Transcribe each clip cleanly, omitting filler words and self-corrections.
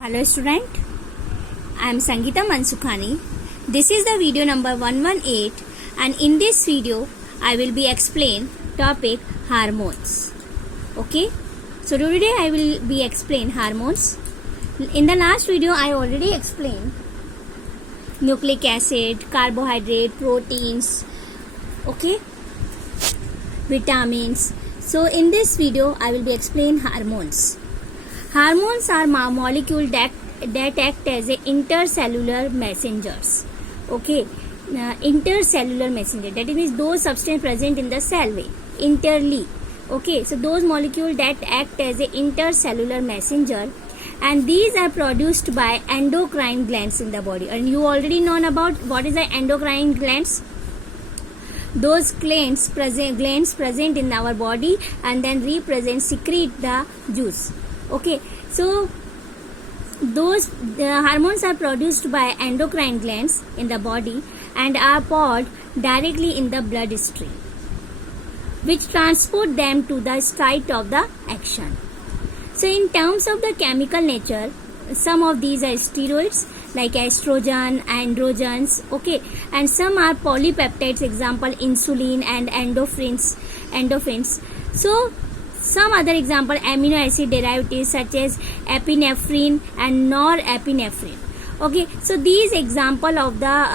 Hello student, I am Sangeeta Mansukhani. This is the video number 118 and in this video I will be explain topic hormones. Okay, so today I will be explain hormones. In the last video I already explained nucleic acid, carbohydrate, proteins, okay, vitamins. So in this video I will be explain hormones. Hormones are molecules that act as a intercellular messengers. Okay, intercellular messenger. That means those substances present in the cell wall, interly. Okay, so those molecules that act as a intercellular messenger, and these are produced by endocrine glands in the body. And you already know about what is the endocrine glands. Those glands present in our body and then secrete the juice. Okay, so those hormones are produced by endocrine glands in the body and are poured directly in the bloodstream, which transport them to the site of the action. So in terms of the chemical nature, some of these are steroids like estrogen, androgens, okay, and some are polypeptides, example insulin and endorphins. So some other example amino acid derivatives such as epinephrine and norepinephrine. Okay, so these example of the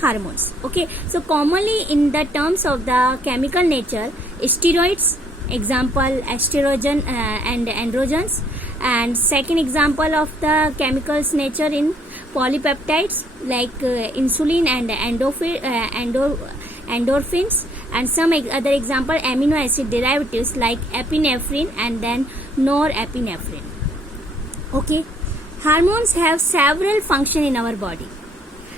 hormones. Okay, so commonly in the terms of the chemical nature, steroids, example estrogen and androgens, and second example of the chemicals nature in polypeptides like insulin and endorphins, and some other example amino acid derivatives like epinephrine and then norepinephrine. Okay, hormones have several functions in our body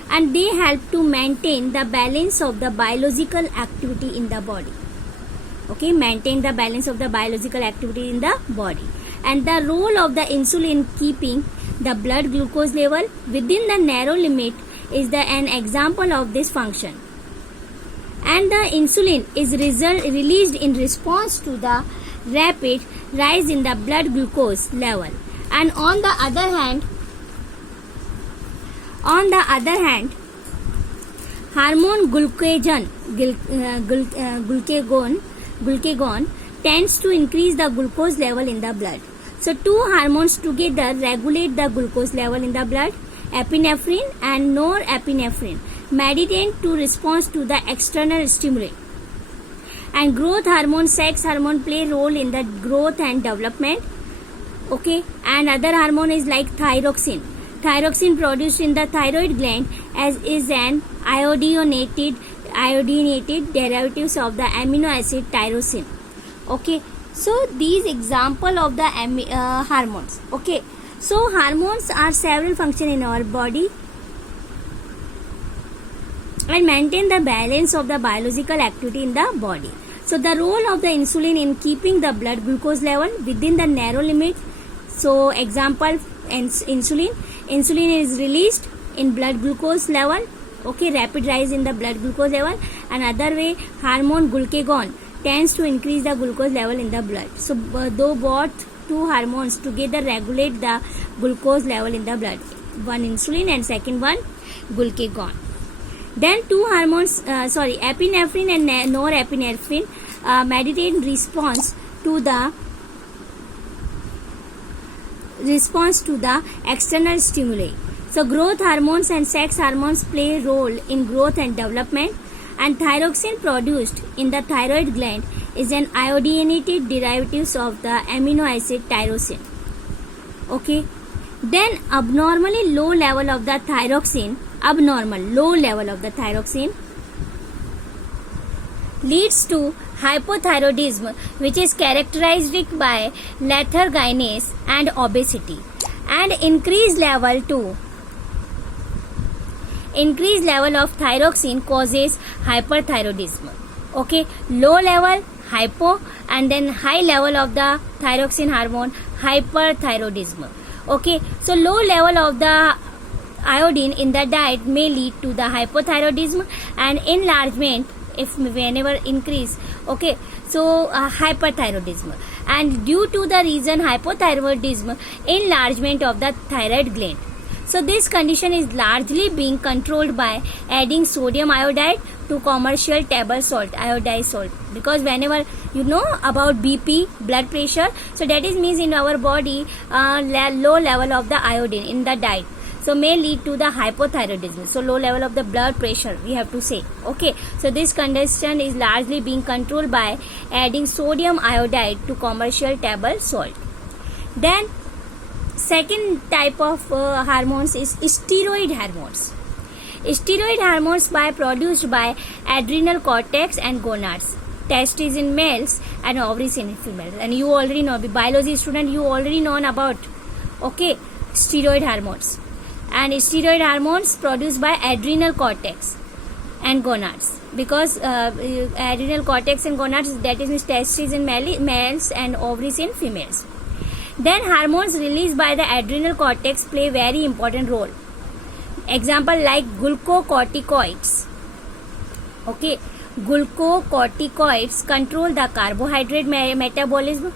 and they help to maintain the balance of the biological activity in the body. Okay, maintain the balance of the biological activity in the body. And the role of the insulin keeping the blood glucose level within the narrow limit is an example of this function. And the insulin is released in response to the rapid rise in the blood glucose level. And on the other hand, hormone glucagon tends to increase the glucose level in the blood. So two hormones together regulate the glucose level in the blood, epinephrine and norepinephrine, mediate to respond to the external stimuli. And growth hormone, sex hormone play role in the growth and development. Okay, and other hormone is like thyroxine. Thyroxine produced in the thyroid gland as is an iodinated derivatives of the amino acid tyrosine. Okay, so these example of the hormones. Okay, so hormones are several functions in our body and maintain the balance of the biological activity in the body. So the role of the insulin in keeping the blood glucose level within the narrow limit. So example, insulin is released in blood glucose level. Okay, rapid rise in the blood glucose level. Another way, hormone glucagon tends to increase the glucose level in the blood. So though both two hormones together regulate the glucose level in the blood, one insulin and second one glucagon. Then two hormones, epinephrine and norepinephrine mediate in response to the external stimuli. So growth hormones and sex hormones play a role in growth and development, and thyroxine produced in the thyroid gland is an iodinated derivative of the amino acid tyrosine. Okay, then abnormal low level of the thyroxine leads to hypothyroidism, which is characterized by letharginess and obesity, and increased level of thyroxine causes hyperthyroidism. Okay, low level hypo and then high level of the thyroxine hormone hyperthyroidism. Okay, so low level of the iodine in the diet may lead to the hypothyroidism and enlargement if whenever increase. Okay, so hyperthyroidism. and due to the reason hypothyroidism, enlargement of the thyroid gland. So this condition is largely being controlled by adding sodium iodide to commercial table salt, iodized salt. Because whenever you know about BP, blood pressure, so that is means in our body low level of the iodine in the diet. So may lead to the hypothyroidism. So low level of the blood pressure, we have to say. Okay. So this condition is largely being controlled by adding sodium iodide to commercial table salt. Then second type of hormones is steroid hormones. Steroid hormones produced by adrenal cortex and gonads, testes in males and ovaries in females. And you already know, biology student, you already know about, okay, steroid hormones. And steroid hormones produced by adrenal cortex and gonads, because adrenal cortex and gonads, that is testes in males and ovaries in females. Then hormones released by the adrenal cortex play very important role. Example like glucocorticoids. Okay, glucocorticoids control the carbohydrate metabolism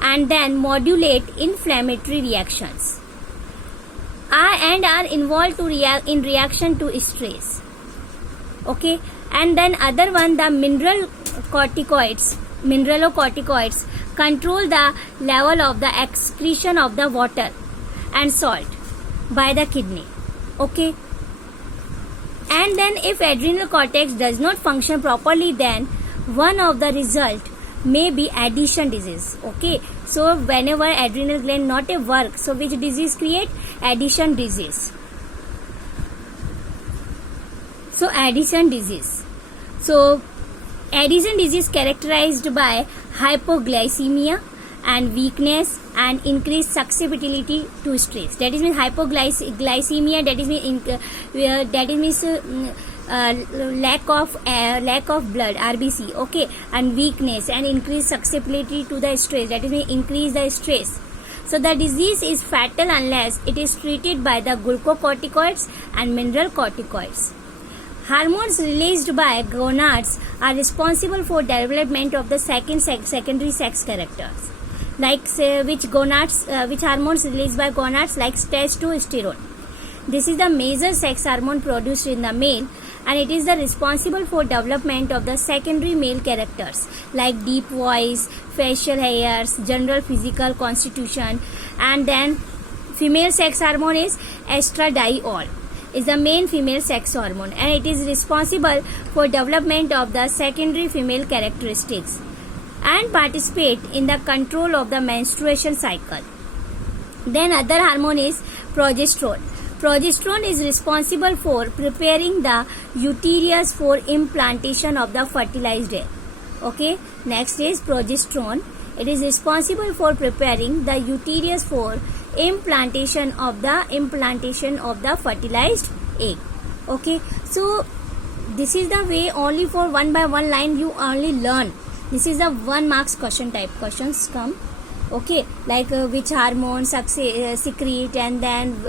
and then modulate inflammatory reactions. And are involved in reaction to stress. Okay, and then other one, the mineralocorticoids control the level of the excretion of the water and salt by the kidney. Okay, and then if adrenal cortex does not function properly, then one of the result may be addition disease. Okay, so whenever adrenal gland not work, so which disease create? Addition disease. So addition disease. So addition disease characterized by hypoglycemia and weakness and increased susceptibility to stress. That is means hypoglycemia. That is means lack of blood, RBC. Okay, and weakness and increased susceptibility to the stress. That is means increase the stress. So the disease is fatal unless it is treated by the glucocorticoids and mineralocorticoids. Hormones released by gonads are responsible for development of the secondary sex characters. Like say, which hormones released by gonads, like testosterone. This is the major sex hormone produced in the male, and it is the responsible for development of the secondary male characters like deep voice, facial hairs, general physical constitution. And then female sex hormone is estradiol, is the main female sex hormone, and it is responsible for development of the secondary female characteristics and participate in the control of the menstruation cycle. Then other hormone is progesterone. Progesterone is responsible for preparing the uterus for implantation of the fertilized egg. Okay, next is progesterone. It is responsible for preparing the uterus for implantation of the fertilized egg. Okay, so this is the way only for one by one line you only learn. This is the 1 marks question type questions come. Okay, like which hormone secrete, and then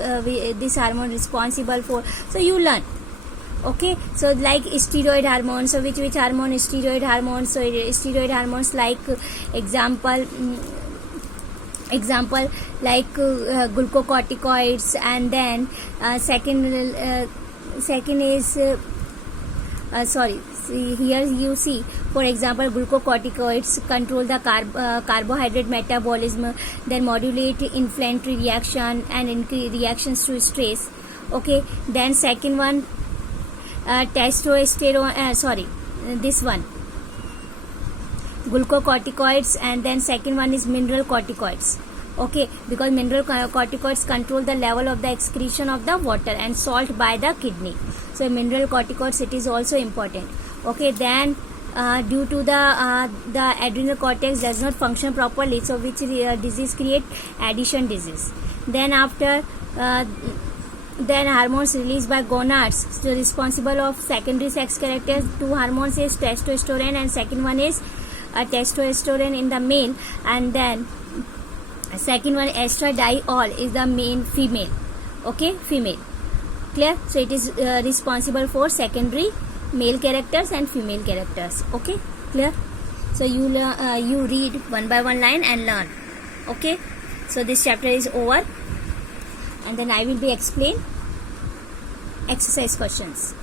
this hormone responsible for, so you learn. Okay, so like steroid hormones, so which hormone is steroid hormones? So steroid hormones like example like glucocorticoids, and then second is here you see, for example, glucocorticoids control the carbohydrate metabolism, then modulate inflammatory reaction and increase reactions to stress. Okay, then second one testosterone, this one glucocorticoids, and then second one is mineralocorticoids. Okay, because mineralocorticoids control the level of the excretion of the water and salt by the kidney. So mineralocorticoids, it is also important. Okay, then due to the adrenal cortex does not function properly, so which disease create? Addition disease. Then after then hormones released by gonads, so responsible of secondary sex characters. 2 hormones is testosterone, and second one is testosterone in the male, and then second one estradiol is the main female. Okay, female. Clear? So it is responsible for secondary male characters and female characters. Okay, clear? So you read one by one line and learn. Okay, so this chapter is over, and then I will be explain exercise questions.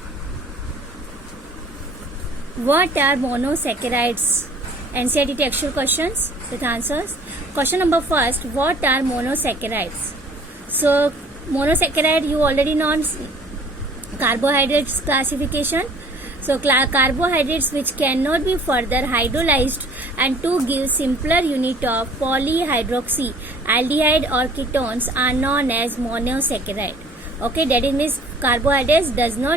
What are monosaccharides? NCERT textual questions with answers. Question number first, what are monosaccharides? So monosaccharide, you already know carbohydrates classification. So carbohydrates which cannot be further hydrolyzed and to give simpler unit of polyhydroxy aldehyde or ketones are known as monosaccharide. Okay, that means carbohydrates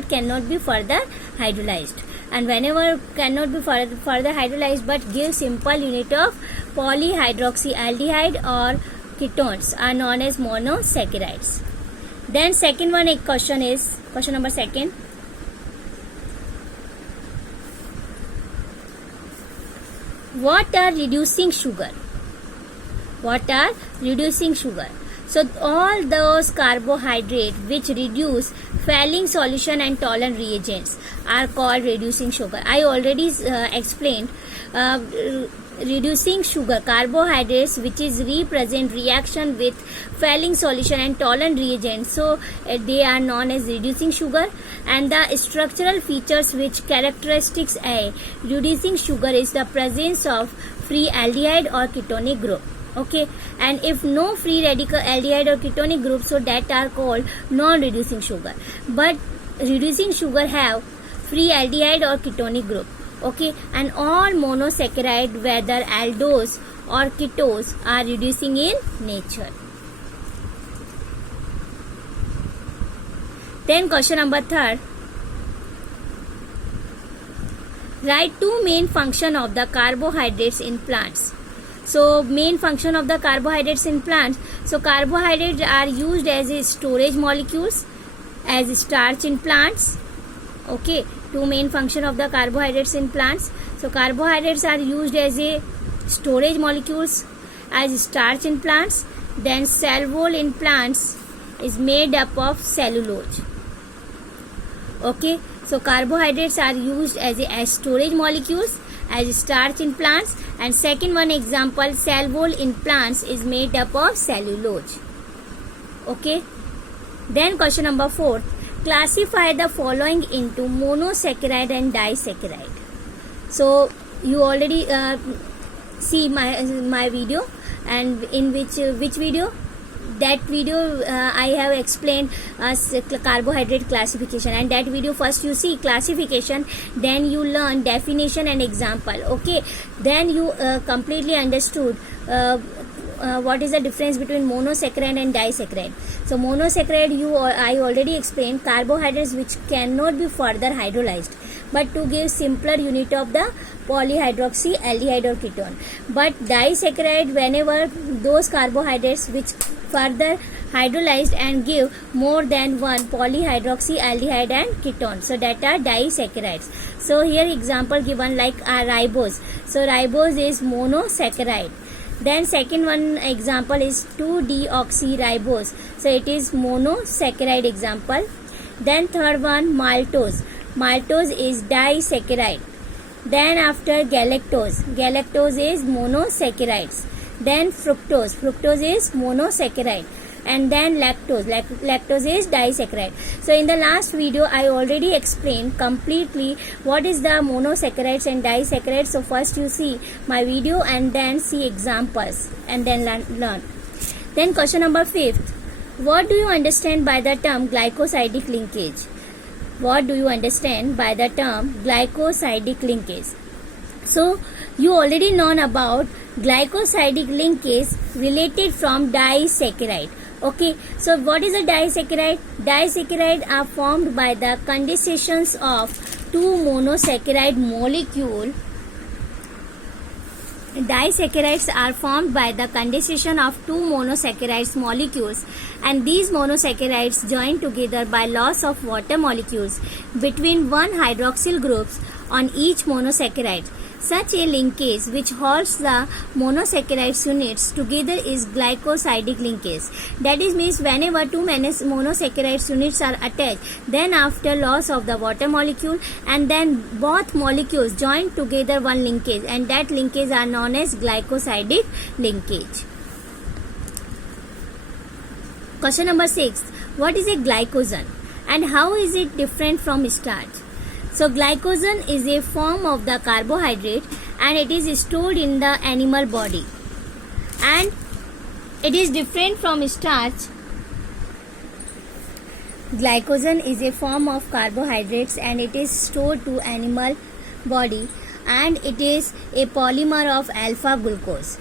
cannot be further hydrolyzed, and whenever cannot be further hydrolyzed but give simple unit of polyhydroxy aldehyde or ketones are known as monosaccharides. Then second one, question number second. What are reducing sugar? What are reducing sugar? So all those carbohydrates which reduce failing solution and tolerant reagents are called reducing sugar. I already explained reducing sugar, carbohydrates which is represent reaction with failing solution and tolerant reagents, so they are known as reducing sugar. And the structural features which characteristics a reducing sugar is the presence of free aldehyde or ketonic group. Okay, and if no free radical aldehyde or ketonic group, so that are called non-reducing sugar. But reducing sugar have free aldehyde or ketonic group. Okay, and all monosaccharide, whether aldose or ketose, are reducing in nature. Then question number third. Write two main function of the carbohydrates in plants. So main function of the carbohydrates in plants. So carbohydrates are used as a storage molecules, as starch in plants. Okay, two main function of the carbohydrates in plants. So carbohydrates are used as a storage molecules, as starch in plants. Then cell wall in plants is made up of cellulose. Okay, so carbohydrates are used as storage molecules, as starch in plants. And second one example, cell wall in plants is made up of cellulose. Okay, then question number 4, classify the following into monosaccharide and disaccharide. So you already see my video, and in which video? That video I have explained carbohydrate classification, and that video first you see classification, then you learn definition and example. Okay, then you completely understood what is the difference between monosaccharide and disaccharide. So monosaccharide, I already explained, carbohydrates which cannot be further hydrolyzed but to give simpler unit of the polyhydroxy aldehyde or ketone. But disaccharide, whenever those carbohydrates which further hydrolyzed and give more than one polyhydroxy aldehyde and ketone, so that are disaccharides. So here example given like ribose. So ribose is monosaccharide. Then second one example is 2-deoxyribose. So it is monosaccharide example. Then third one maltose. Maltose is disaccharide. Then after galactose. Galactose is monosaccharides. Then fructose. Fructose is monosaccharide. And then lactose. Lactose is disaccharide. So in the last video I already explained completely what is the monosaccharides and disaccharides. So first you see my video and then see examples and then learn. Then question number 5. What do you understand by the term glycosidic linkage? What do you understand by the term glycosidic linkage? So you already know about glycosidic linkage related from disaccharide. Okay, so what is a disaccharide? Disaccharides are formed by the condensations of two monosaccharide molecule. Disaccharides are formed by the condensation of two monosaccharides molecules, and these monosaccharides join together by loss of water molecules between one hydroxyl groups on each monosaccharide. Such a linkage which holds the monosaccharide units together is glycosidic linkage. That is means whenever two monosaccharide units are attached, then after loss of the water molecule, and then both molecules join together one linkage, and that linkage are known as glycosidic linkage. Question number 6. What is a glycogen and how is it different from starch? So glycogen is a form of the carbohydrate and it is stored in the animal body, and it is different from starch. Glycogen is a form of carbohydrates and it is stored to animal body, and it is a polymer of alpha glucose.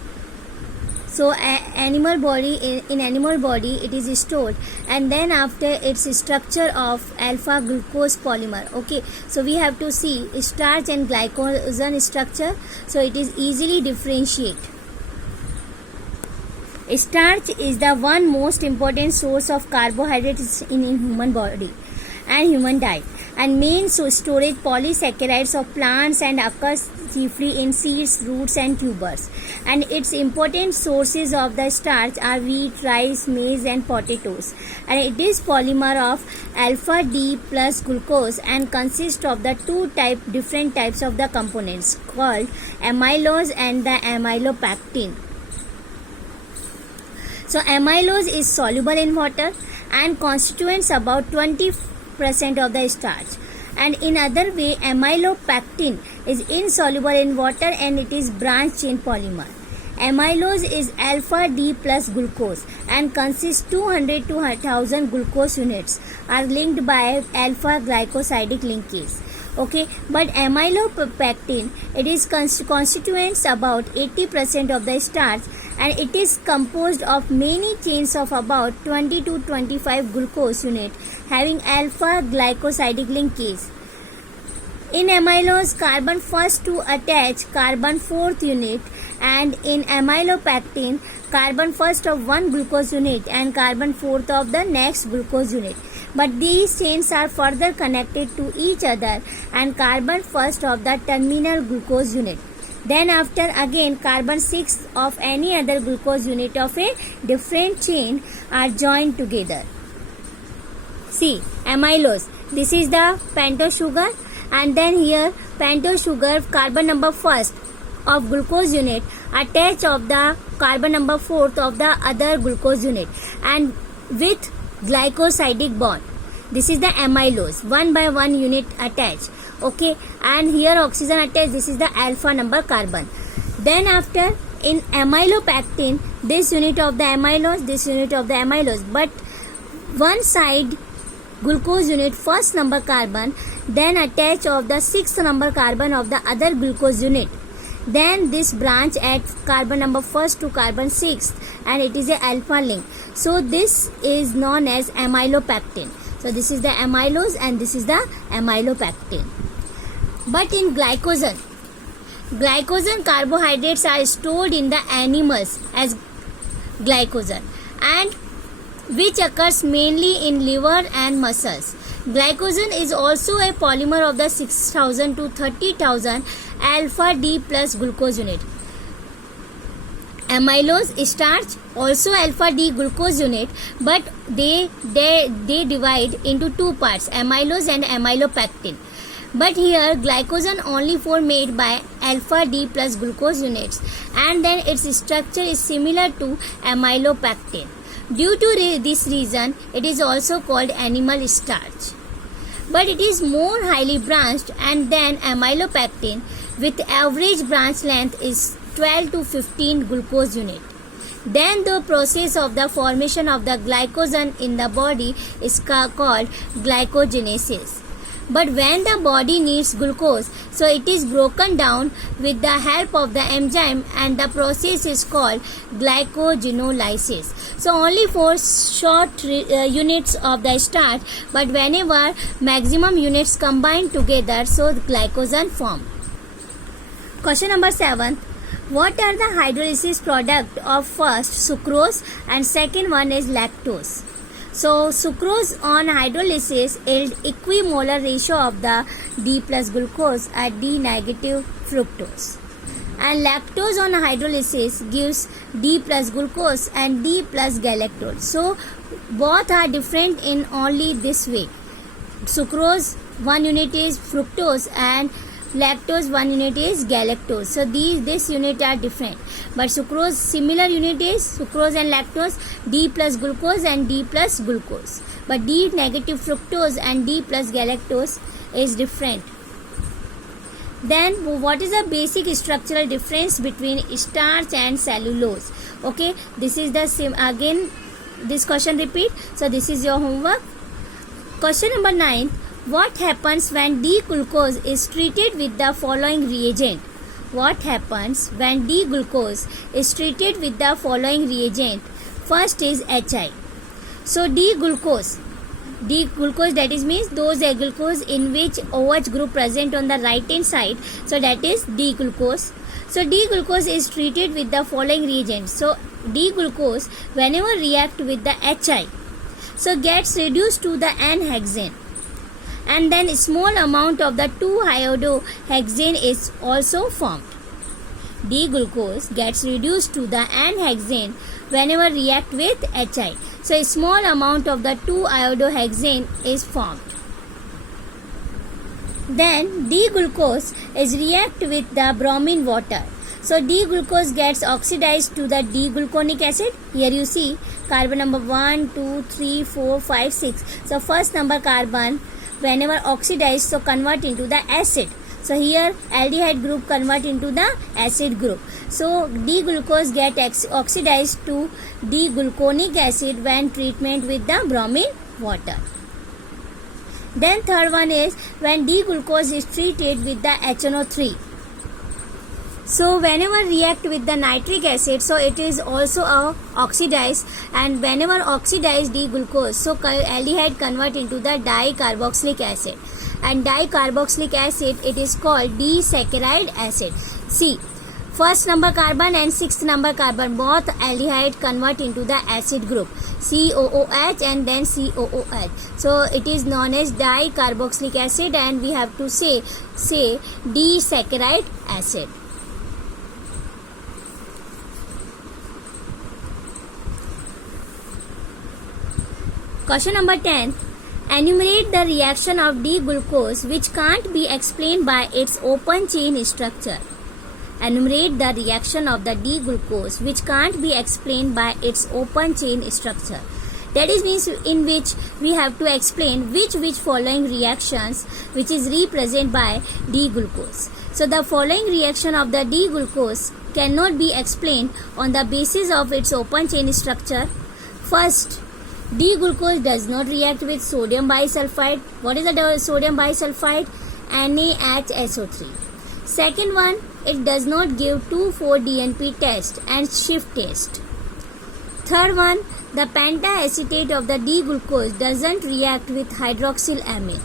So animal body, in animal body it is stored, and then after its structure of alpha glucose polymer. Okay, so we have to see starch and glycogen structure, so it is easily differentiate. Starch is the one most important source of carbohydrates in human body and human diet, and main storage polysaccharides of plants and occurs chiefly in seeds, roots and tubers. And its important sources of the starch are wheat, rice, maize and potatoes. And it is polymer of alpha D plus glucose and consists of the different types of the components called amylose and the amylopectin. So amylose is soluble in water and constitutes about 20% of the starch. And in other way, amylopectin is insoluble in water and it is branched chain polymer. Amylose is alpha D plus glucose and consists 200 to 1000 glucose units are linked by alpha glycosidic linkage. Okay, but amylopectin, it is constituents about 80% of the starch, and it is composed of many chains of about 20 to 25 glucose units having alpha glycosidic linkage. In amylose, carbon first to attach carbon fourth unit, and in amylopectin, carbon first of one glucose unit and carbon fourth of the next glucose unit. But these chains are further connected to each other and carbon first of the terminal glucose unit. Then after again carbon 6 of any other glucose unit of a different chain are joined together. See, amylose, this is the pentose sugar, and then here pentose sugar carbon number first of glucose unit attach of the carbon number fourth of the other glucose unit and with glycosidic bond. This is the amylose, one by one unit attached. Okay, and here oxygen attached. This is the alpha number carbon. Then after in amylopectin, this unit of the amylose, this unit of the amylose, but one side glucose unit first number carbon, then attach of the sixth number carbon of the other glucose unit. Then this branch at carbon number first to carbon sixth, and it is a alpha link. So this is known as amylopectin. So this is the amylose and this is the amylopectin. But in glycogen carbohydrates are stored in the animals as glycogen, and which occurs mainly in liver and muscles. Glycogen is also a polymer of the 6000 to 30,000 alpha D plus glucose unit. Amylose, starch, also alpha D glucose unit, but they divide into two parts, amylose and amylopectin. But here glycogen only made by alpha D plus glucose units, and then its structure is similar to amylopectin. Due to this reason, it is also called animal starch. But it is more highly branched and then amylopectin, with average branch length is 12 to 15 glucose unit. Then the process of the formation of the glycogen in the body is called glycogenesis. But when the body needs glucose, so it is broken down with the help of the enzyme, and the process is called glycogenolysis. So only for short units of the starch, but whenever maximum units combine together, so the glycogen form. Question number 7. What are the hydrolysis product of first sucrose and second one is lactose? So sucrose on hydrolysis yield equimolar ratio of the D plus glucose at D negative fructose. And lactose on hydrolysis gives D plus glucose and D plus galactose. So both are different in only this way. Sucrose 1 unit is fructose and lactose 1 unit is galactose. So this unit are different, but sucrose similar unit is sucrose and lactose, D plus glucose and D plus glucose, but D negative fructose and D plus galactose is different. Then what is the basic structural difference between starch and cellulose? Okay, this is the same again, this question repeat. So this is your homework. Question number 9. What happens when D-glucose is treated with the following reagent? What happens when D-glucose is treated with the following reagent? First is HI. So D-glucose that is means those glucose in which OH group present on the right hand side. So that is D-glucose. So D-glucose is treated with the following reagent. So D-glucose whenever react with the HI, so gets reduced to the N-hexane. And then a small amount of the 2-iodohexane is also formed. D-glucose gets reduced to the N-hexane whenever react with HI. So a small amount of the 2-iodohexane is formed. Then D-glucose is react with the bromine water. So D-glucose gets oxidized to the D-gluconic acid. Here you see carbon number 1, 2, 3, 4, 5, 6. So first number carbon whenever oxidized, so convert into the acid. So here aldehyde group convert into the acid group. So D-glucose get oxidized to D-gluconic acid when treatment with the bromine water. Then third one is when D-glucose is treated with the HNO3. So whenever react with the nitric acid, so it is also oxidized, and whenever oxidized D-glucose, so aldehyde convert into the dicarboxylic acid, and dicarboxylic acid it is called disaccharide acid. See, first number carbon and sixth number carbon both aldehyde convert into the acid group COOH and then COOH. So it is known as dicarboxylic acid, and we have to say disaccharide acid. Question number 10. Enumerate the reaction of D-glucose which can't be explained by its open chain structure. Enumerate the reaction of the D-glucose which can't be explained by its open chain structure. That is means in which we have to explain which following reactions which is represented by D-glucose. So the following reaction of the D-glucose cannot be explained on the basis of its open chain structure. First, D-glucose does not react with sodium bisulfite. What is the sodium bisulfite? NaHSO3. Second one, it does not give 2,4-DNP test and shift test. Third one, the pentacetate of the D-glucose doesn't react with hydroxylamine.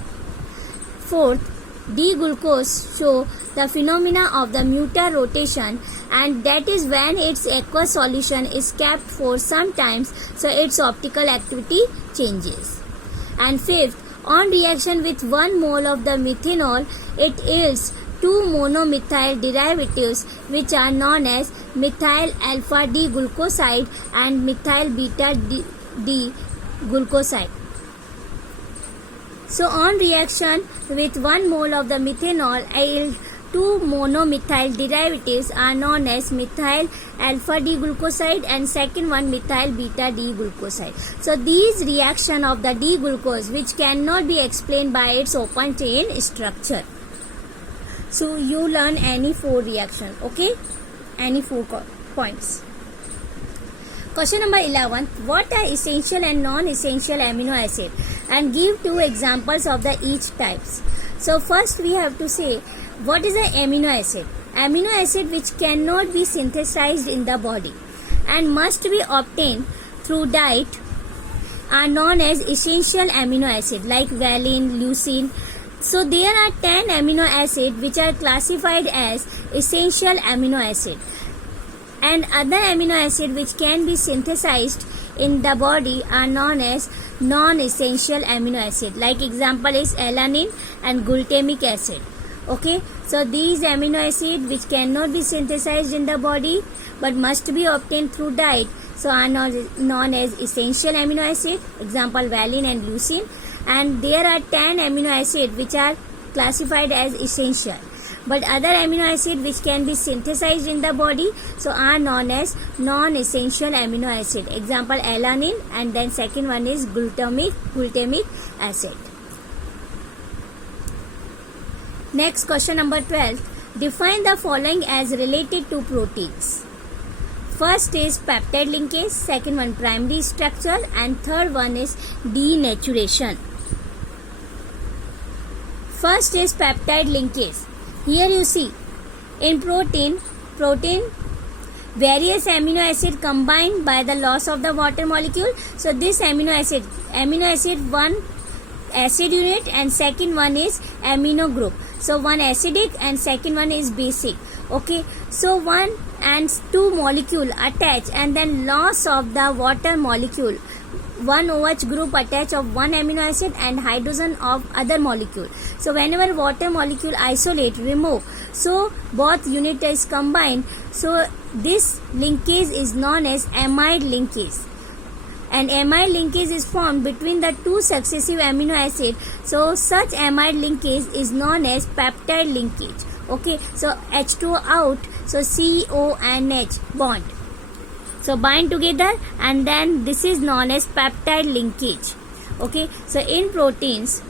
Fourth, D-glucose show the phenomena of the Mutter rotation, and that is when its aqueous solution is kept for some time, so its optical activity changes. And fifth, on reaction with 1 mole of the methanol, it yields 2 monomethyl derivatives which are known as methyl alpha D glucoside and methyl beta D glucoside. So on reaction with 1 mole of the methanol, yield 2 monomethyl derivatives are known as methyl alpha D glucoside and second one methyl beta D glucoside. So these reaction of the D glucose which cannot be explained by its open chain structure. So you learn any 4 reaction, okay? Any 4 points. Question number 11. What are essential and non-essential amino acid? And give 2 examples of the each types. So first we have to say what is an amino acid? Amino acid which cannot be synthesized in the body and must be obtained through diet are known as essential amino acid like valine, leucine. So there are 10 amino acids which are classified as essential amino acid, and other amino acid which can be synthesized in the body are known as non-essential amino acid. Like example is alanine and glutamic acid. Okay, so these amino acid which cannot be synthesized in the body but must be obtained through diet, so are known as essential amino acid. Example valine and leucine. And there are 10 amino acid which are classified as essential, but other amino acid which can be synthesized in the body, so are known as non-essential amino acid. Example alanine, and then second one is glutamic acid. Next, question number 12. Define the following as related to proteins. First is peptide linkage, second one primary structure, and third one is denaturation. First is peptide linkage. Here you see, in protein, various amino acid combined by the loss of the water molecule. So this amino acid, one acid unit and second one is amino group. So one acidic and second one is basic. Okay, so one and two molecule attach and then loss of the water molecule. One OH group attach of one amino acid and hydrogen of other molecule. So whenever water molecule isolate, remove, so both unit is combined. So this linkage is known as amide linkage. And amide linkage is formed between the two successive amino acid. So such amide linkage is known as peptide linkage. Okay, so H2O out, so CO and H bond. So bind together and then this is known as peptide linkage. Okay, so in proteins,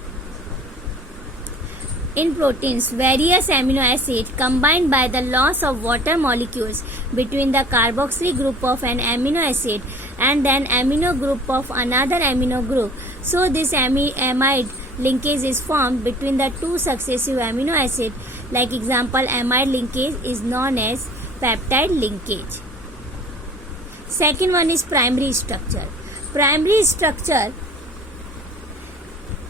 various amino acids combined by the loss of water molecules between the carboxyl group of an amino acid and then amino group of another amino group. So this amide linkage is formed between the two successive amino acids. Like example, amide linkage is known as peptide linkage. Second one is primary structure. Primary structure,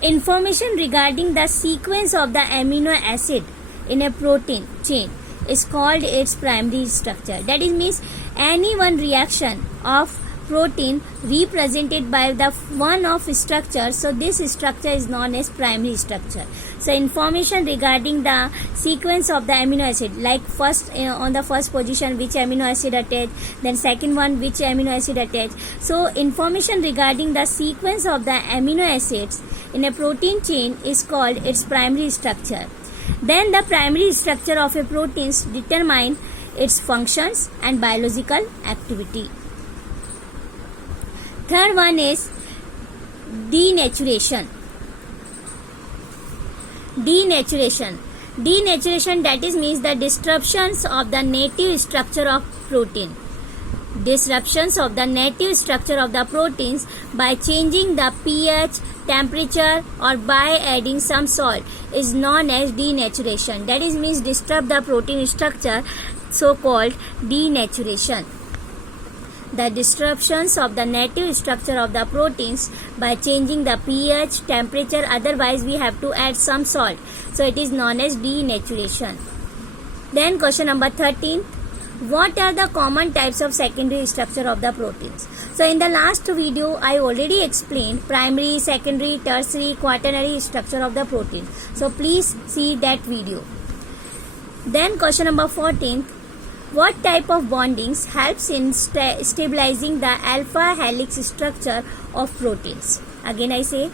information regarding the sequence of the amino acid in a protein chain is called its primary structure. That is means any one reaction of protein represented by the one of structure, so this structure is known as primary structure. So information regarding the sequence of the amino acid, like first on the first position which amino acid attached, then second one which amino acid attached. So information regarding the sequence of the amino acids in a protein chain is called its primary structure. Then the primary structure of a protein determine its functions and biological activity. Third one is denaturation. Denaturation, that is means the disruptions of the native structure of protein. Disruptions of the native structure of the proteins by changing the pH, temperature or by adding some salt is known as denaturation. That is means disrupt the protein structure, so called denaturation. The disruptions of the native structure of the proteins by changing the pH, temperature, otherwise we have to add some salt. So it is known as denaturation. Then question number 13. What are the common types of secondary structure of the proteins? So in the last video I already explained primary, secondary, tertiary, quaternary structure of the protein. So please see that video. Then question number 14. What type of bondings helps in stabilizing the alpha helix structure of proteins? Again I say,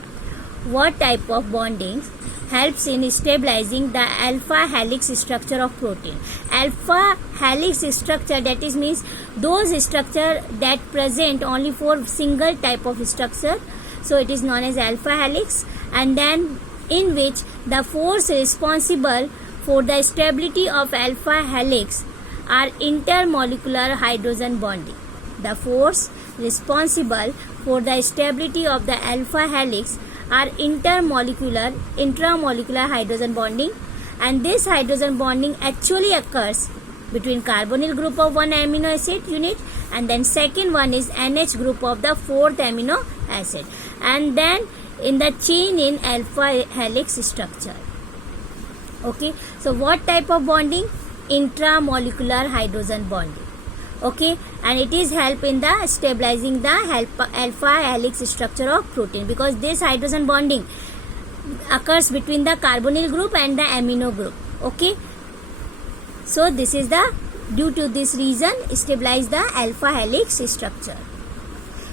what type of bondings helps in stabilizing the alpha helix structure of protein? Alpha helix structure, that is means those structure that present only for single type of structure. So it is known as alpha helix, and then in which the force responsible for the stability of alpha helix are intermolecular hydrogen bonding. The force responsible for the stability of the alpha helix are intramolecular hydrogen bonding, and this hydrogen bonding actually occurs between carbonyl group of one amino acid unit and then second one is NH group of the fourth amino acid, and then in the chain in alpha helix structure. Okay, so what type of bonding? Intramolecular hydrogen bonding. Okay, and it is help in the stabilizing the alpha helix structure of protein, because this hydrogen bonding occurs between the carbonyl group and the amino group. Okay, so this is the due to this reason stabilize the alpha helix structure.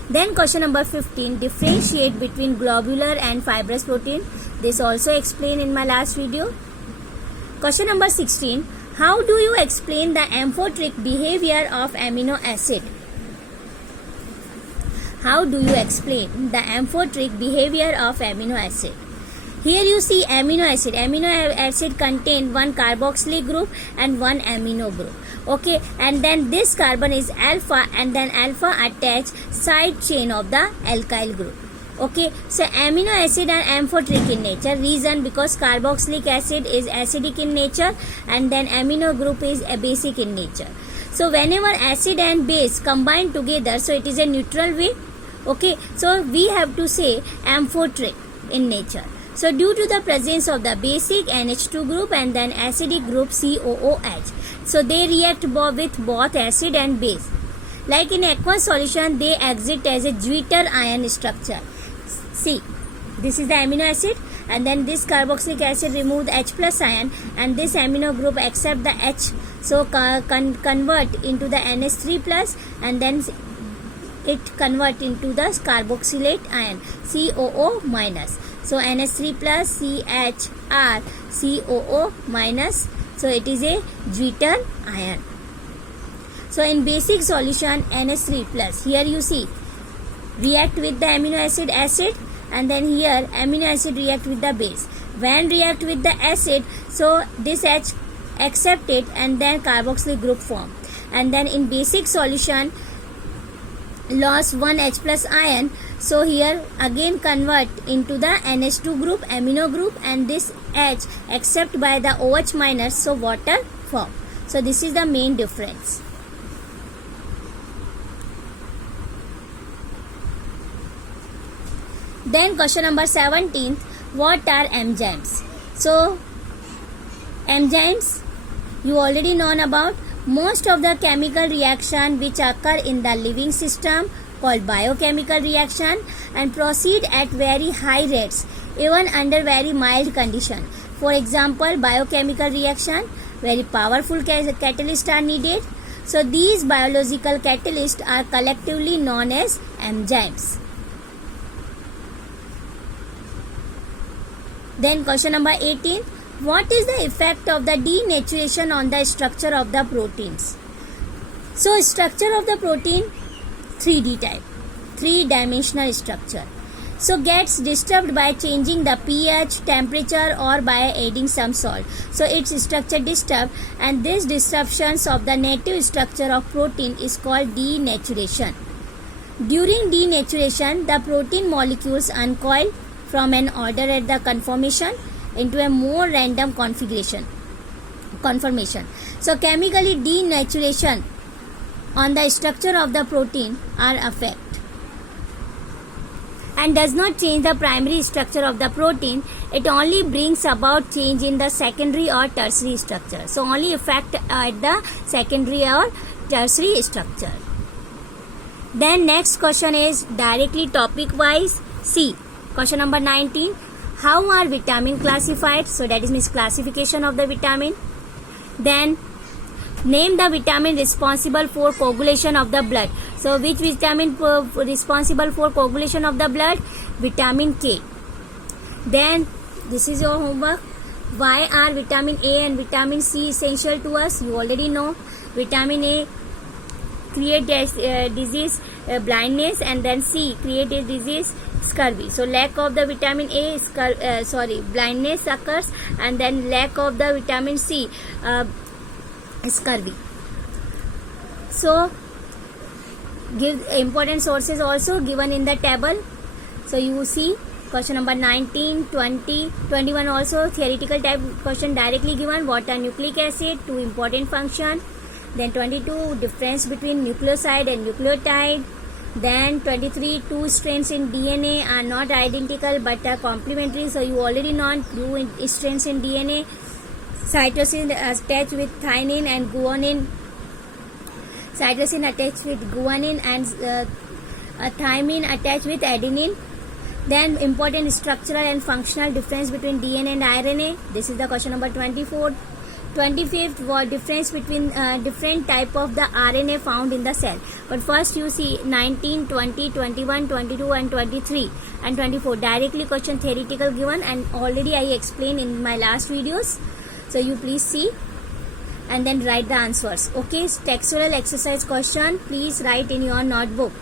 Then question number 15, differentiate between globular and fibrous protein. This also explained in my last video. Question number 16, how do you explain the amphoteric behavior of amino acid? How do you explain the amphoteric behavior of amino acid? Here you see amino acid. Amino acid contain one carboxylic group and one amino group. Okay, and then this carbon is alpha, and then alpha attach side chain of the alkyl group. Okay, so amino acid are amphoteric in nature. Reason, because carboxylic acid is acidic in nature, and then amino group is basic in nature. So whenever acid and base combine together, so it is a neutral way. Okay, so we have to say amphoteric in nature. So due to the presence of the basic NH2 group and then acidic group COOH, so they react with both acid and base. Like in aqueous solution, they exist as a Zwitter ion structure. See, this is the amino acid, and then this carboxylic acid remove the H plus ion, and this amino group accept the H, so convert into the NH3 plus, and then it convert into the carboxylate ion COO minus. So NH3 plus CHR COO minus. So it is a Zwitter ion. So in basic solution, NH3 plus, here you see react with the amino acid, and then here amino acid react with the base. When react with the acid, so this H accept it, and then carboxylic group form. And then in basic solution, lost one H plus ion, so here again convert into the NH2 group, amino group, and this H accept by the OH minus, so water form. So this is the main difference. Then question number 17, what are enzymes? So enzymes you already known about. Most of the chemical reaction which occur in the living system called biochemical reaction and proceed at very high rates even under very mild condition. For example, biochemical reaction, very powerful catalysts are needed. So these biological catalysts are collectively known as enzymes. Then question number 18, what is the effect of the denaturation on the structure of the proteins? So structure of the protein 3D type, 3-dimensional structure. So gets disturbed by changing the pH, temperature, or by adding some salt. So its structure disturbed, and this disruptions of the native structure of protein is called denaturation. During denaturation, the protein molecules uncoil from an order at the conformation into a more random conformation. So chemically denaturation on the structure of the protein are effect and does not change the primary structure of the protein. It only brings about change in the secondary or tertiary structure. So only effect at the secondary or tertiary structure. Then next question is directly topic wise. See, question number 19. How are vitamin classified? So that is means classification of the vitamin. Then name the vitamin responsible for coagulation of the blood. So which vitamin responsible for coagulation of the blood? Vitamin K. Then this is your homework. Why are vitamin A and vitamin C essential to us? You already know. Vitamin A create disease blindness, and then C create a disease scurvy. So lack of the vitamin A blindness occurs, and then lack of the vitamin C scurvy. So give important sources also given in the table. So you see question number 19, 20, 21 also theoretical type question directly given. What are nucleic acid? 2 important function. Then 22 difference between nucleoside and nucleotide. Then 23 2 strands in DNA are not identical but are complementary. So you already know 2 strands in DNA. Cytosine attached with thymine and guanine. cytosine attached with guanine and thymine attached with adenine. Then important structural and functional difference between DNA and RNA. This is the question number 24. 25th, what difference between different type of the RNA found in the cell. But first you see 19, 20, 21, 22 and 23 and 24. Directly question theoretical given, and already I explained in my last videos. So you please see and then write the answers. Okay, textual exercise question, please write in your notebook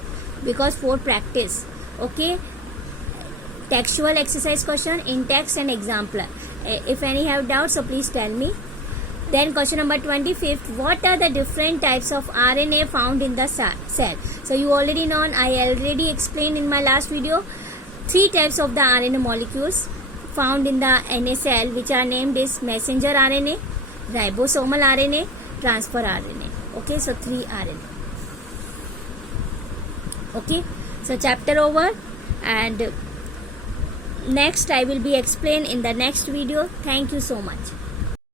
because for practice. Okay, textual exercise question in text and exemplar. If any have doubts, so please tell me. Then question number 25th, what are the different types of RNA found in the cell? So you already know, I already explained in my last video, 3 types of the RNA molecules found in the NA cell, which are named as messenger RNA, ribosomal RNA, transfer RNA. Okay, so 3 RNA. Okay, so chapter over, and next I will be explained in the next video. Thank you so much.